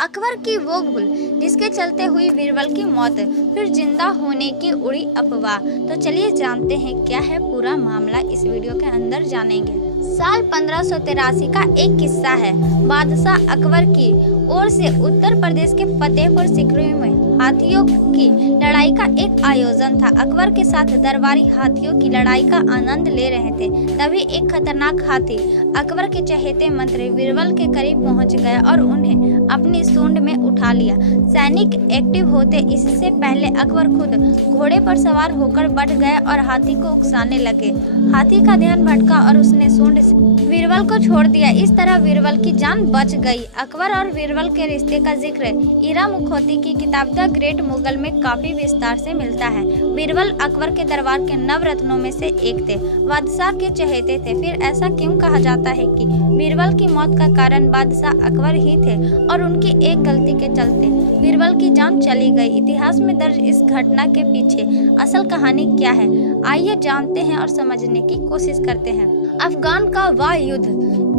अकबर की वो भूल जिसके चलते हुई बीरबल की मौत, फिर जिंदा होने की उड़ी अफवाह। तो चलिए जानते हैं क्या है पूरा मामला, इस वीडियो के अंदर जानेंगे। साल 1583 का एक किस्सा है। बादशाह अकबर की ओर से उत्तर प्रदेश के फतेहपुर सीकरी में हाथियों की लड़ाई का एक आयोजन था। अकबर के साथ दरबारी हाथियों की लड़ाई का आनंद ले रहे थे, तभी एक खतरनाक हाथी अकबर के चहेते मंत्री बीरबल के करीब पहुंच गया और उन्हें अपनी सूंड में उठा लिया। सैनिक एक्टिव होते इससे पहले अकबर खुद घोड़े पर सवार होकर बढ़ गए और हाथी को उकसाने लगे। हाथी का ध्यान भटका और उसने सूंड से बीरबल को छोड़ दिया। इस तरह बीरबल की जान बच गई। अकबर और बीरबल के रिश्ते का जिक्र ईरा मुखौती की किताब द ग्रेट मुगल में काफी विस्तार से मिलता है। बीरबल अकबर के दरबार के नवरत्नों में से एक थे, बादशाह के चहेते थे। फिर ऐसा क्यों कहा जाता है कि बीरबल की मौत का कारण बादशाह अकबर ही थे और उनकी एक गलती के चलते बीरबल की जान चली गई। इतिहास में दर्ज इस घटना के पीछे असल कहानी क्या है, आइए जानते हैं और समझने की कोशिश करते हैं। अफगान का वह युद्ध।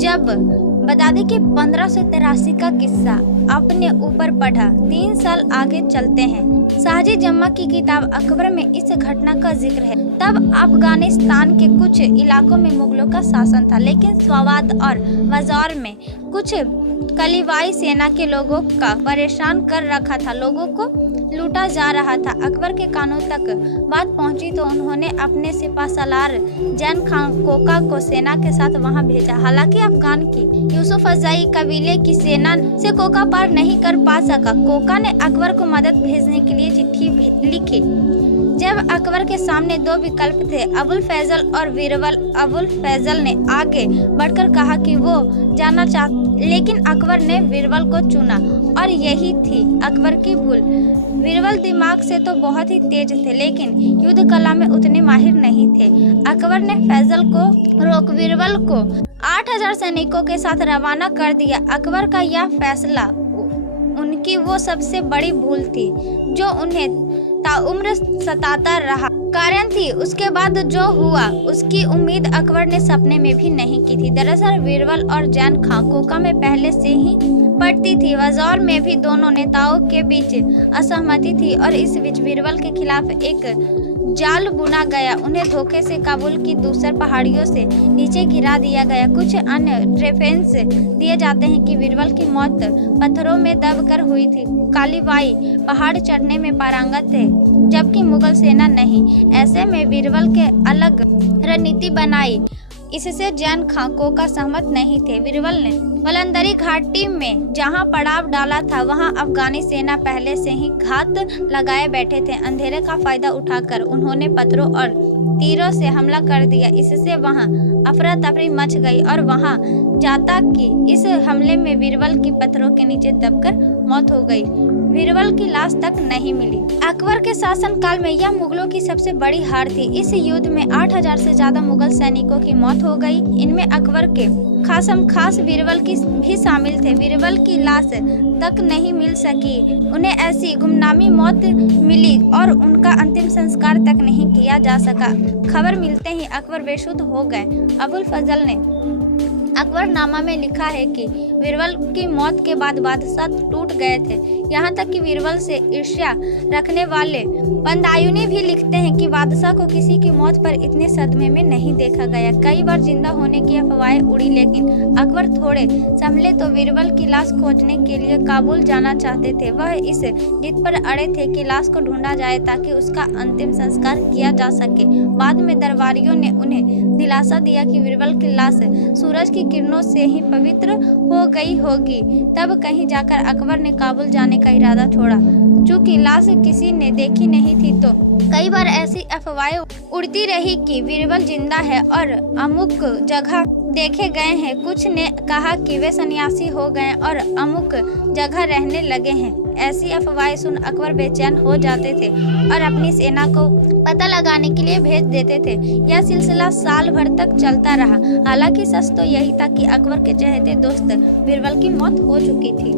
जब बता दें कि 1583 का किस्सा अपने ऊपर पढ़ा। 3 साल आगे चलते हैं। शाहजी जम्मा की किताब अकबर में इस घटना का जिक्र है। तब अफगानिस्तान के कुछ इलाकों में मुगलों का शासन था, लेकिन स्वात और बाजार में कुछ कलीवाई सेना के लोगों का परेशान कर रखा था। लोगों को लूटा जा रहा था। अकबर के कानों तक बात पहुंची तो उन्होंने अपने सिपाहसालार जैन खान कोका को सेना के साथ वहां भेजा। हालांकि अफगान की यूसुफजई कबीले की सेना से कोका पार नहीं कर पा सका। कोका ने अकबर को मदद भेजने के लिए चिट्ठी लिखी। जब अकबर के सामने 2 विकल्प थे, अबुल फैजल और बीरबल। अबुल फैजल ने आगे बढ़कर कहा कि वो जाना चाहता, लेकिन अकबर ने बीरबल को चुना और यही थी अकबर की भूल। बीरबल दिमाग से तो बहुत ही तेज थे, लेकिन युद्ध कला में उतने माहिर नहीं थे। अकबर ने फैजल को रोक बीरबल को 8000 सैनिकों के साथ रवाना कर दिया। अकबर का यह फैसला उनकी वो सबसे बड़ी भूल थी जो उन्हें ताउम्र सताता रहा। कारण थी उसके बाद जो हुआ उसकी उम्मीद अकबर ने सपने में भी नहीं की थी। दरअसल बीरबल और जैन खां कोका में पहले से ही पड़ती थी। बाजार में भी दोनों नेताओं के बीच असहमति थी और इस बीच बीरबल के खिलाफ एक जाल बुना गया। उन्हें धोखे से काबुल की दूसर पहाड़ियों से नीचे गिरा दिया गया। कुछ अन्य रेफरेंस दिए जाते हैं कि बीरबल की मौत पत्थरों में दबकर हुई थी। कालीबाई पहाड़ चढ़ने में पारंगत थे, जबकि मुगल सेना नहीं। ऐसे में बीरबल के अलग रणनीति बनाई। इससे जैन खां कोका सहमत नहीं थे। बीरबल ने बलंदरी घाटी में जहां पड़ाव डाला था, वहां अफगानी सेना पहले से ही घात लगाए बैठे थे। अंधेरे का फायदा उठाकर उन्होंने पत्थरों और तीरों से हमला कर दिया। इससे वहां अफरा तफरी मच गई और वहां जाता कि इस हमले में बीरबल की पत्थरों के नीचे दबकर मौत हो गई। बीरबल की लाश तक नहीं मिली। अकबर के शासन काल में यह मुगलों की सबसे बड़ी हार थी। इस युद्ध में 8000 से ज्यादा मुगल सैनिकों की मौत हो गई। इनमें अकबर के खास बीरबल की भी शामिल थे। बीरबल की लाश तक नहीं मिल सकी। उन्हें ऐसी गुमनामी मौत मिली और उनका अंतिम संस्कार तक नहीं किया जा सका। खबर मिलते ही अकबर बेसुध हो गए। अबुल फजल ने अकबरनामा में लिखा है कि बीरबल की मौत के बाद बादशाह टूट गए थे। यहाँ तक कि बीरबल से ईर्ष्या रखने वाले बंदायूनी भी लिखते हैं कि बादशाह को किसी की मौत पर इतने सदमे में नहीं देखा गया। कई बार जिंदा होने की अफवाहें उड़ी, लेकिन अकबर थोड़े संभले तो बीरबल की लाश खोजने के लिए काबुल जाना चाहते थे। वह इस जिद पर अड़े थे कि लाश को ढूंढा जाए ताकि उसका अंतिम संस्कार किया जा सके। बाद में दरबारियों ने उन्हें दिलासा दिया कि बीरबल की लाश सूरज की किरणों से ही पवित्र हो गई होगी। तब कहीं जाकर अकबर ने काबुल जाने का इरादा छोड़ा। चूंकि लाश किसी ने देखी नहीं थी, तो कई बार ऐसी अफवाहें उड़ती रही कि बीरबल जिंदा है और अमुक जगह देखे गए हैं। कुछ ने कहा कि वे सन्यासी हो गए और अमुक जगह रहने लगे हैं। ऐसी अफवाहें सुन अकबर बेचैन हो जाते थे और अपनी सेना को पता लगाने के लिए भेज देते थे। यह सिलसिला साल भर तक चलता रहा। हालांकि सच तो यही था कि अकबर के चहेते दोस्त बीरबल की मौत हो चुकी थी।